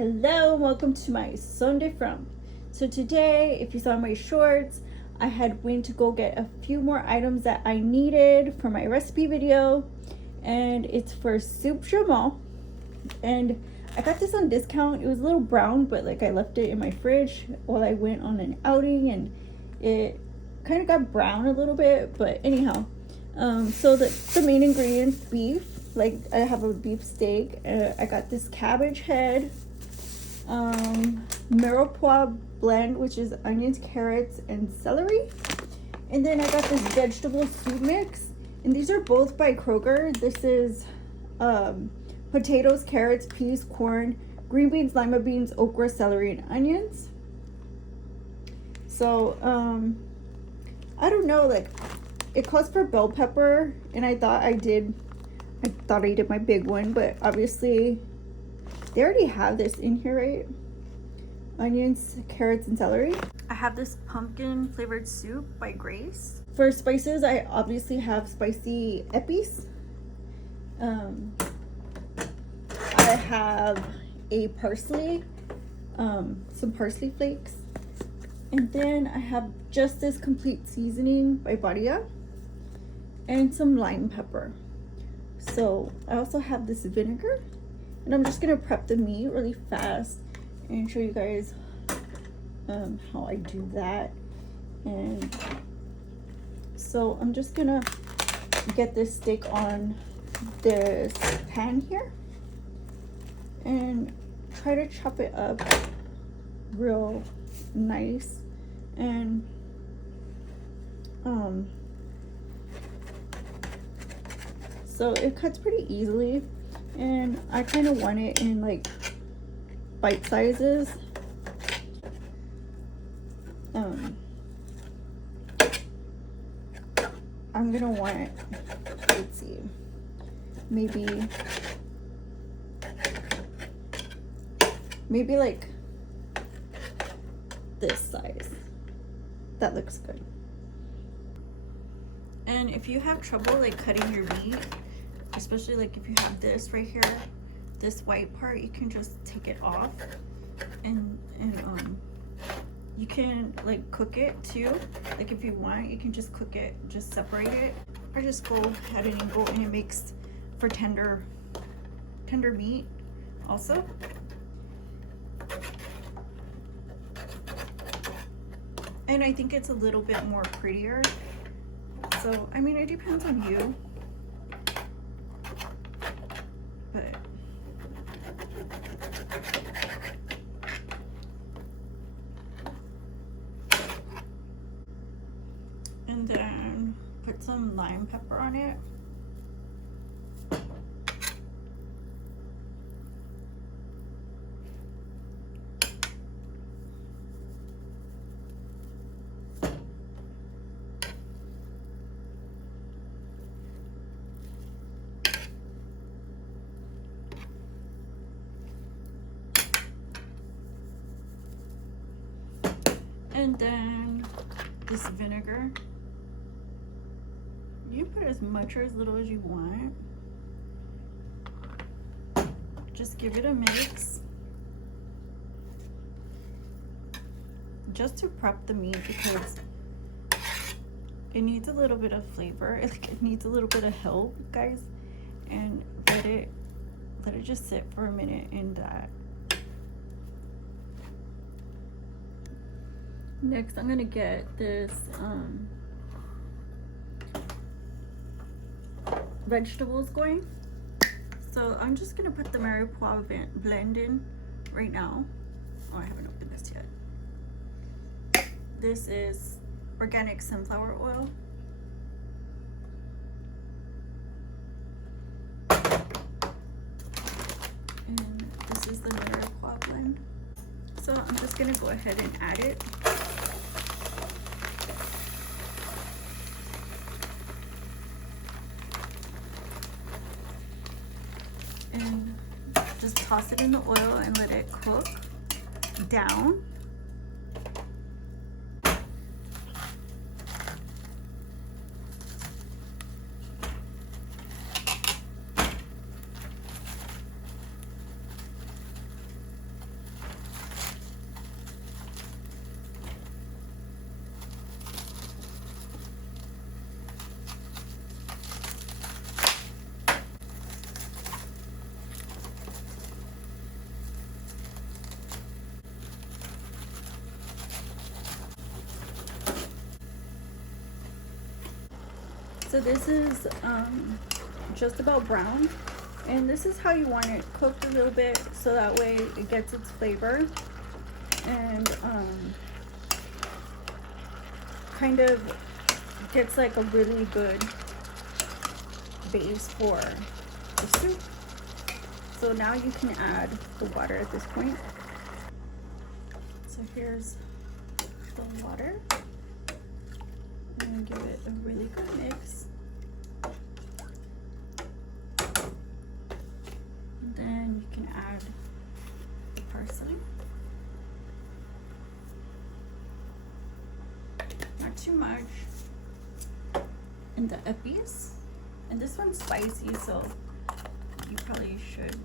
Hello, welcome to my Sunday from. So today, if you saw my shorts, I had went to go get a few more items that I needed for my recipe video, and it's for soup Joumou. And I got this on discount. It was a little brown, but like I left it in my fridge while I went on an outing, and it kind of got brown a little bit. But anyhow, so the main ingredients: beef. Like I have a beef steak. I got this cabbage head, mirepoix blend, which is onions, carrots, and celery. And then I got this vegetable soup mix, and these are both by Kroger. This is potatoes, carrots, peas, corn, green beans, lima beans, okra, celery, and onions. So I don't know, like it calls for bell pepper, and I thought I did my big one, but obviously they already have this in here, right? Onions, carrots, and celery. I have this pumpkin flavored soup by Grace. For spices, I obviously have spicy epis. I have a parsley, some parsley flakes, and then I have just this complete seasoning by Badia, and some lime pepper. So I also have this vinegar, and I'm just gonna prep the meat really fast and show you guys how I do that. And so I'm just gonna get this steak on this pan here and try to chop it up real nice. And so it cuts pretty easily, and I kind of want it in like bite sizes. I'm gonna want, let's see, maybe like this size. That looks good. And if you have trouble like cutting your meat, especially like if you have this right here, this white part, you can just take it off, and you can like cook it too. Like if you want, you can just cook it, just separate it, or just go ahead and go, and it makes for tender meat also. And I think it's a little bit more prettier. So I mean, it depends on you, but and then put some lime pepper on it. And then this vinegar. You put as much or as little as you want. Just give it a mix. Just to prep the meat, because it needs a little bit of flavor. It needs a little bit of help, guys. And let it just sit for a minute in that. Next, I'm gonna get this vegetables going. So I'm just gonna put the mirepoix blend in right now. Oh, I haven't opened this yet. This is organic sunflower oil. And this is the mirepoix blend. So I'm just gonna go ahead and add it. And just toss it in the oil and let it cook down. So this is just about brown, and this is how you want it cooked a little bit, so that way it gets its flavor and kind of gets like a really good base for the soup. So now you can add the water at this point. So here's the water. And give it a really good mix. And then you can add the parsley. Not too much. And the epis. And this one's spicy, so you probably should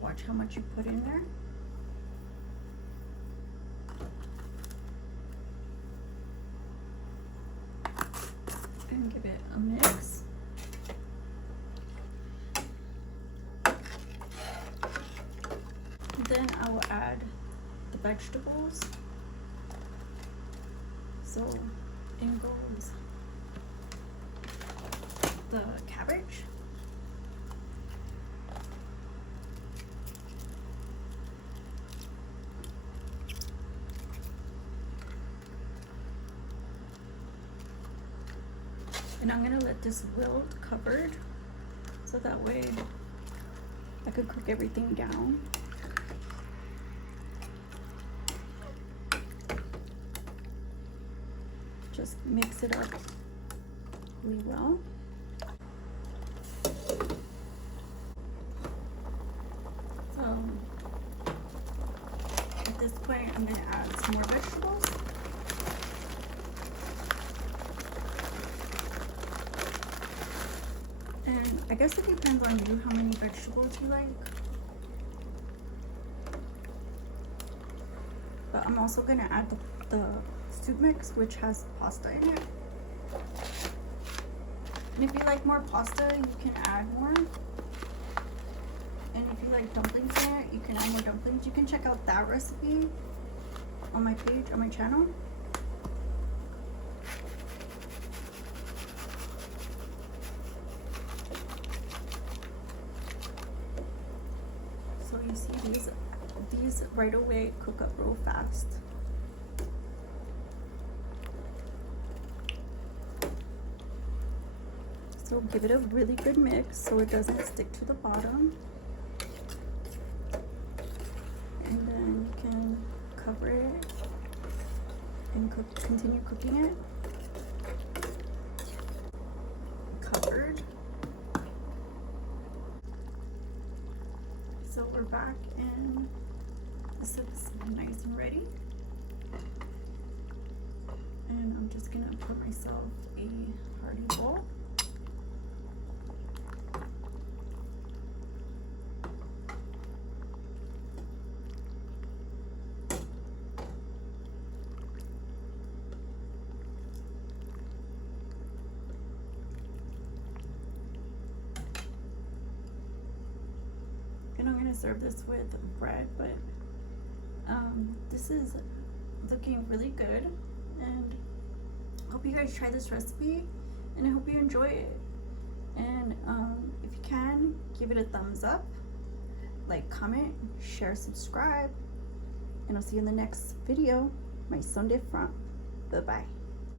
watch how much you put in there. And give it a mix. Then I will add the vegetables. So in goes the cabbage. And I'm gonna let this wilt covered, so that way I could cook everything down. Just mix it up really well. So at this point, I'm gonna add some more vegetables. And I guess it depends on you how many vegetables you like. But I'm also gonna add the soup mix, which has pasta in it. And if you like more pasta, you can add more. And if you like dumplings in it, you can add more dumplings. You can check out that recipe on my page, on my channel. So you see these right away cook up real fast. So give it a really good mix so it doesn't stick to the bottom. And then you can cover it and continue cooking it. Covered. So we're back and the soup is nice and ready. And I'm just gonna pour myself a hearty bowl. And I'm gonna serve this with bread, but this is looking really good, and I hope you guys try this recipe, and I hope you enjoy it. And if you can, give it a thumbs up, like, comment, share, subscribe, and I'll see you in the next video. My Sunday front. Bye bye.